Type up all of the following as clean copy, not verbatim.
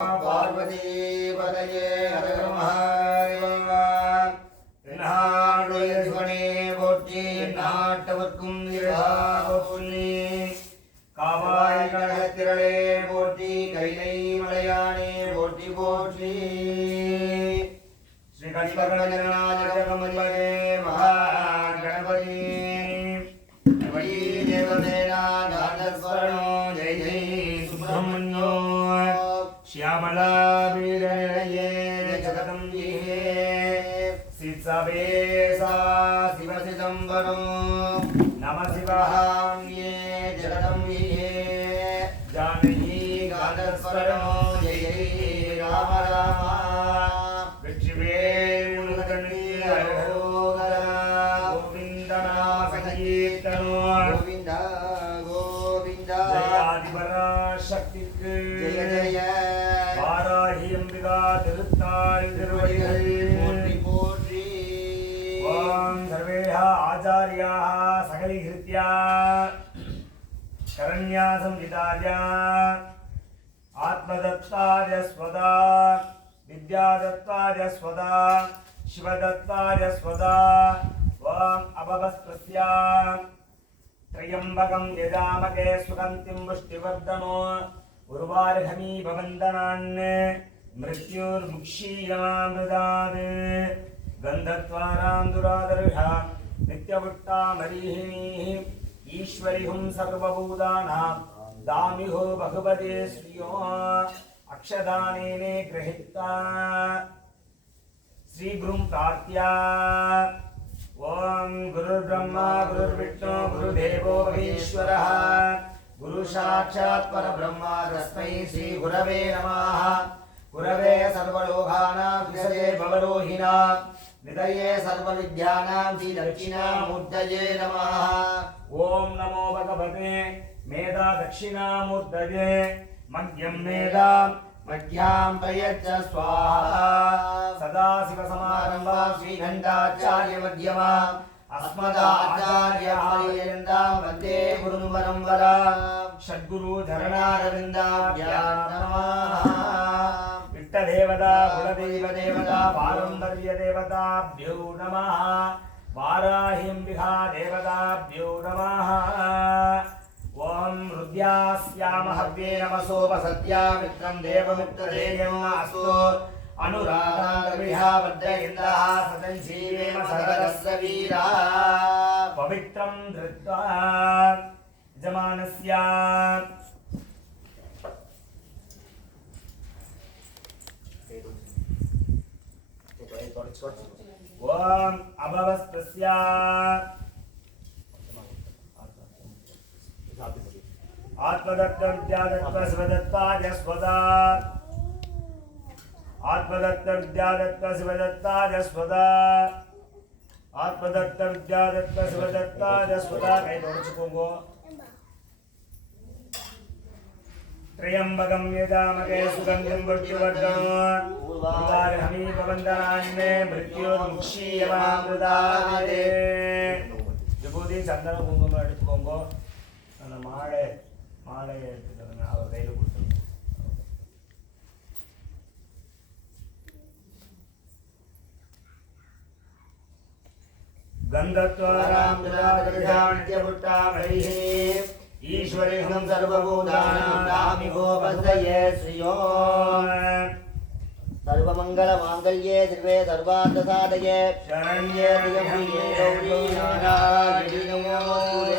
பார்வதி பதையே ஹர மகாதேவா. தென்னாடுடைய சிவனே போற்றி, நாட்டவர்க்கும் போற்றி. காவாய் கழகத்திரளே போற்றி, கைலை மலையானே போற்றி போற்றி. ஸ்ரீ கணிபகநாதே மகா கணபதி தேவதேனா தாதஸ்வரணோ ஜெய ஜெய சுப்பிரமணியோ श्यामला वीरनिलये जगदं ये सित्सवेसा शिवसिदम्बरो नमः शिवां ये जगदं ये जानकी गानस्वरो जय जय राम राम गोविन्दनाथकीर्तनो गोविन्द गोविन्द जयादिपरा शक्ति जय जय திருத்தாள் போற்றி போற்றி. ஓம் சர்வேஹ ஆச்சார்யாः சகலிஹிருத்யா கரண்யாசம் விதாய ஆத்மதத்தாய ஸ்வதா வித்யாதத்தாய ஸ்வதா சிவதத்தாய ஸ்வதா. ஓம் அபவஸ்த்ரஸ்யா த்ரயம்பகம் யஜாமகே சுகந்திம் புஷ்டிவர்தனோ உருவார்ஹமி பவந்தனான் मृत्युर्मुक्षीयमामृदात् गन्धत्वारां दुरादर्शा नित्यवुट्टामरीहिणीः ईश्वरिहुं सर्वभूतानां दामिहो भगवते श्रियो अक्षदानेने गृहीता. श्रीगुरुं प्रार्थ्या ॐ गुरुर्ब्रह्मा गुरुर्विष्णु गुरुदेवो महेश्वरः गुरु साक्षात् परब्रह्म तस्मै श्री गुरवे नमः. गुरवे सर्वलोकानां विषये भवरोहिणां निधये सर्वविद्यानां श्रीदक्षिणामूर्तये नमः. ॐ नमो भगवते मेधा दक्षिणामूर्तये मध्यं मेधा मध्यां प्रयच्छ स्वाहा. सदाशिवसमारम्भा श्रीघण्टाचार्यमध्यमा अस्मदाचार्यपर्यन्तां वन्दे गुरुपरम्परा. सद्गुरु चरणारविन्दाभ्यां नमः. देवता कुलदेव देवता पारंपर्य देवताभ्यो नमः. वाराहिंबिका देवताभ्यो नमः. ओम रुद्यास्याम हव्ये नमसोपसत्या मित्रं देवमित्रदेयम् अस्तु अनुराधाविहा वद्रयिन्द्रः सदञ्जीवेम सरदस्य वीरा. पवित्रं धृत्वा यजमानस्य ओम अभवस्तस्या आत्मदत्तविद्यादत्तस्वदत्ताय स्वदा आत्मदत्तविद्यादत्तस्वदत्ताय स्वदा आत्मदत्तविद्यादत्तस्वदत्ताय स्वदा. कई तोड़चुकोंगो त्र्यंबकं यजामहे सुगन्धिं पुष्टिवर्धनो उर्वारुहमि भवन्तनान्ये मृत्युर्मुक्षीयमामृतात्. விபூதி சந்தனம் குங்குமம் எடுத்துக்கோங்க. அந்த மாலையை எடுத்துக்கோங்க, அவர் கையில் கொடுத்துருங்க. गन्धत्वारां दुरादर्शान्त्यपुट्टामैः ईश्वरिहं सर्वभूतानां दामिहो वन्दये श्रियो. सर्वमङ्गलमाङ्गल्ये दिव्ये सर्वार्थसाधये शरण्ये त्र्यम्बके गौरी नारायणी नमोस्तुते.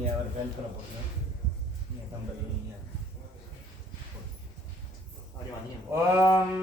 நீங்கள் அவர் கல்கலை போடுங்க நீங்கள் தம்பி ஓம்